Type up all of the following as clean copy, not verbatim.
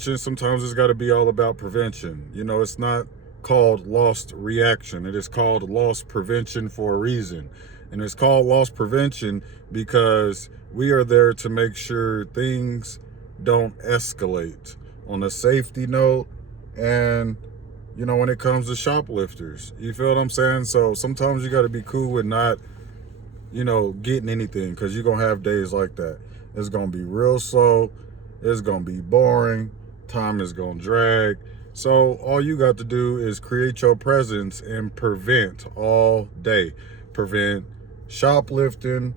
Sometimes it's got to be all about prevention. It's not called lost reaction. It is called loss prevention for a reason. And it's called loss prevention because we are there to make sure things don't escalate on a safety note. And, when it comes to shoplifters, you feel what I'm saying? So sometimes you got to be cool with not, getting anything, because you're going to have days like that. It's going to be real slow. It's going to be boring. Time is going to drag. So all you got to do is create your presence and prevent all day. Prevent shoplifting,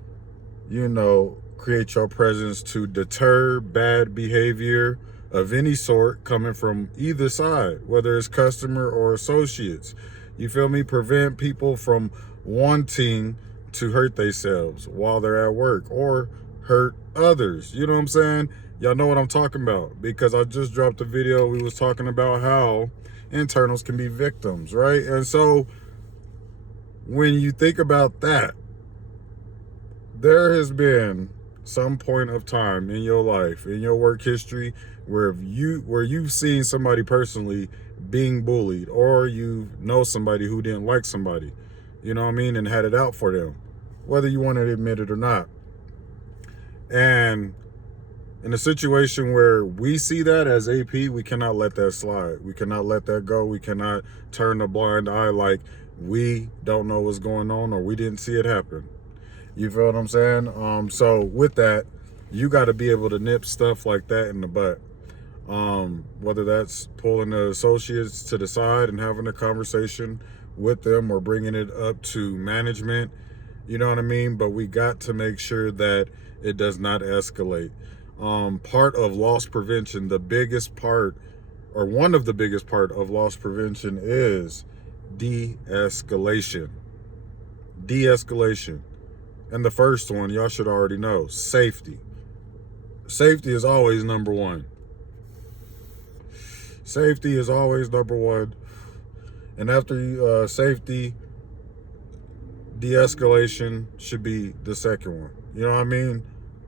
create your presence to deter bad behavior of any sort coming from either side, whether it's customer or associates. You feel me? Prevent people from wanting to hurt themselves while they're at work or hurt others. You know what I'm saying? Y'all know what I'm talking about, because I just dropped a video. We was talking about how internals can be victims, right? And so when you think about that, there has been some point of time in your life, in your work history, where you've seen somebody personally being bullied, or you know somebody who didn't like somebody, you know what I mean, and had it out for them, whether you want to admit it or not. And in a situation where we see that as AP, we cannot let that slide. We cannot let that go. We cannot turn a blind eye like we don't know what's going on or we didn't see it happen. You feel what I'm saying? So with that, you got to be able to nip stuff like that in the butt. Whether that's pulling the associates to the side and having a conversation with them, or bringing it up to management, you know what I mean? But we got to make sure that it does not escalate. Part of loss prevention, the biggest part, or one of the biggest part of loss prevention, is de-escalation. De-escalation. And the first one, y'all should already know, safety. Safety is always number one. Safety is always number one. And after safety, de-escalation should be the second one. You know what I mean?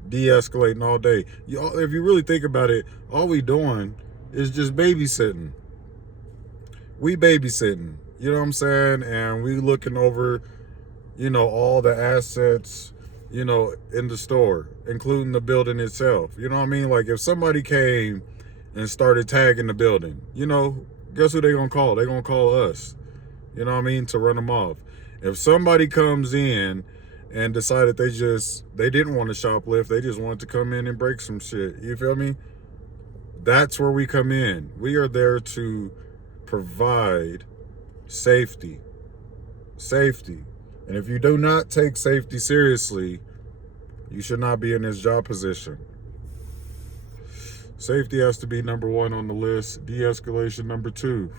De-escalating all day. If you really think about it, all we doing is just babysitting. We babysitting. You know what I'm saying? And we looking over, all the assets, in the store, including the building itself. You know what I mean? Like, if somebody came and started tagging the building, guess who they gonna call? They gonna call us. You know what I mean? To run them off. If somebody comes in and decided they didn't want to shoplift, they just wanted to come in and break some shit, you feel me? That's where we come in. We are there to provide safety. Safety. And if you do not take safety seriously, you should not be in this job position. Safety has to be number one on the list. De-escalation number two.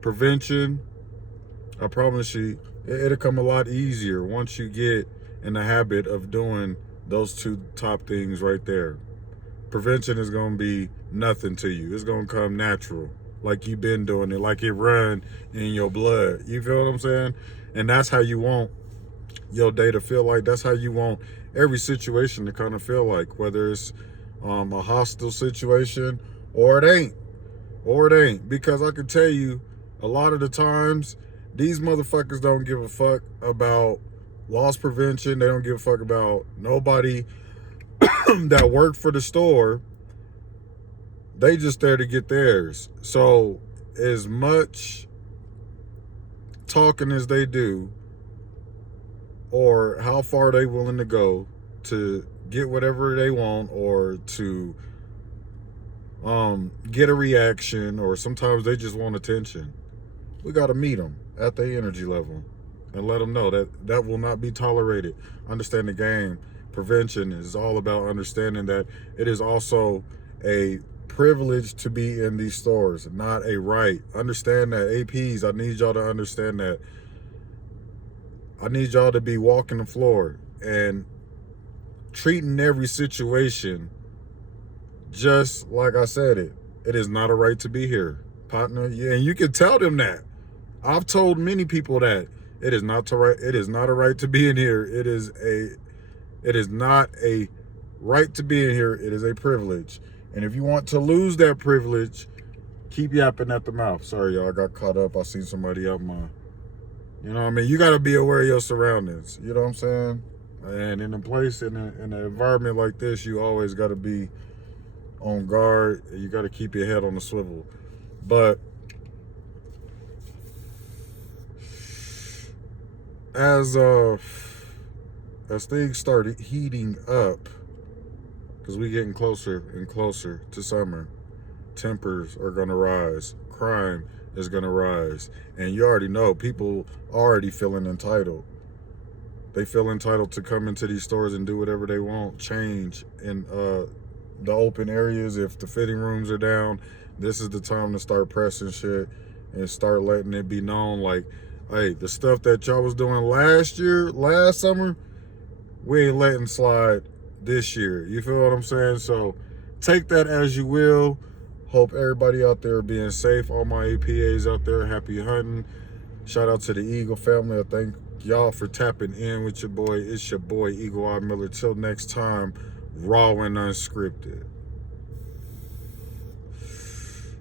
Prevention, I promise you, it'll come a lot easier once you get in the habit of doing those two top things right there. Prevention is going to be nothing to you. It's going to come natural, like you've been doing it, like it run in your blood. You feel what I'm saying? And that's how you want your day to feel like. That's how you want every situation to kind of feel like, whether it's a hostile situation or it ain't. Or it ain't. Because I can tell you, a lot of the times, these motherfuckers don't give a fuck about loss prevention. They don't give a fuck about nobody that work for the store. They just there to get theirs. So as much talking as they do, or how far they willing to go to get whatever they want, or to get a reaction, or sometimes they just want attention, we got to meet them at their energy level and let them know that that will not be tolerated. Understand the game. Prevention is all about understanding that it is also a privilege to be in these stores, not a right. Understand that. APs, I need y'all to understand that. I need y'all to be walking the floor and treating every situation just like I said it. It is not a right to be here, partner. Yeah, and you can tell them that. I've told many people that it is not a right to be in here. It is not a right to be in here. It is a privilege. And if you want to lose that privilege, keep yapping at the mouth. Sorry, y'all, I got caught up. I seen somebody up my, you know what I mean? You got to be aware of your surroundings. You know what I'm saying? And in a place, in an environment like this, you always got to be on guard. You got to keep your head on the swivel. But as things started heating up, because we getting closer and closer to summer, tempers are going to rise. Crime is going to rise. And you already know, people already feeling entitled. They feel entitled to come into these stores and do whatever they want. Change in the open areas. If the fitting rooms are down, this is the time to start pressing shit and start letting it be known, like, hey, the stuff that y'all was doing last summer, we ain't letting slide this year. You feel what I'm saying? So take that as you will. Hope everybody out there being safe. All my APAs out there, happy hunting. Shout out to the Eagle family. I thank y'all for tapping in with your boy. It's your boy, Eagle Eye Miller. Till next time, raw and unscripted.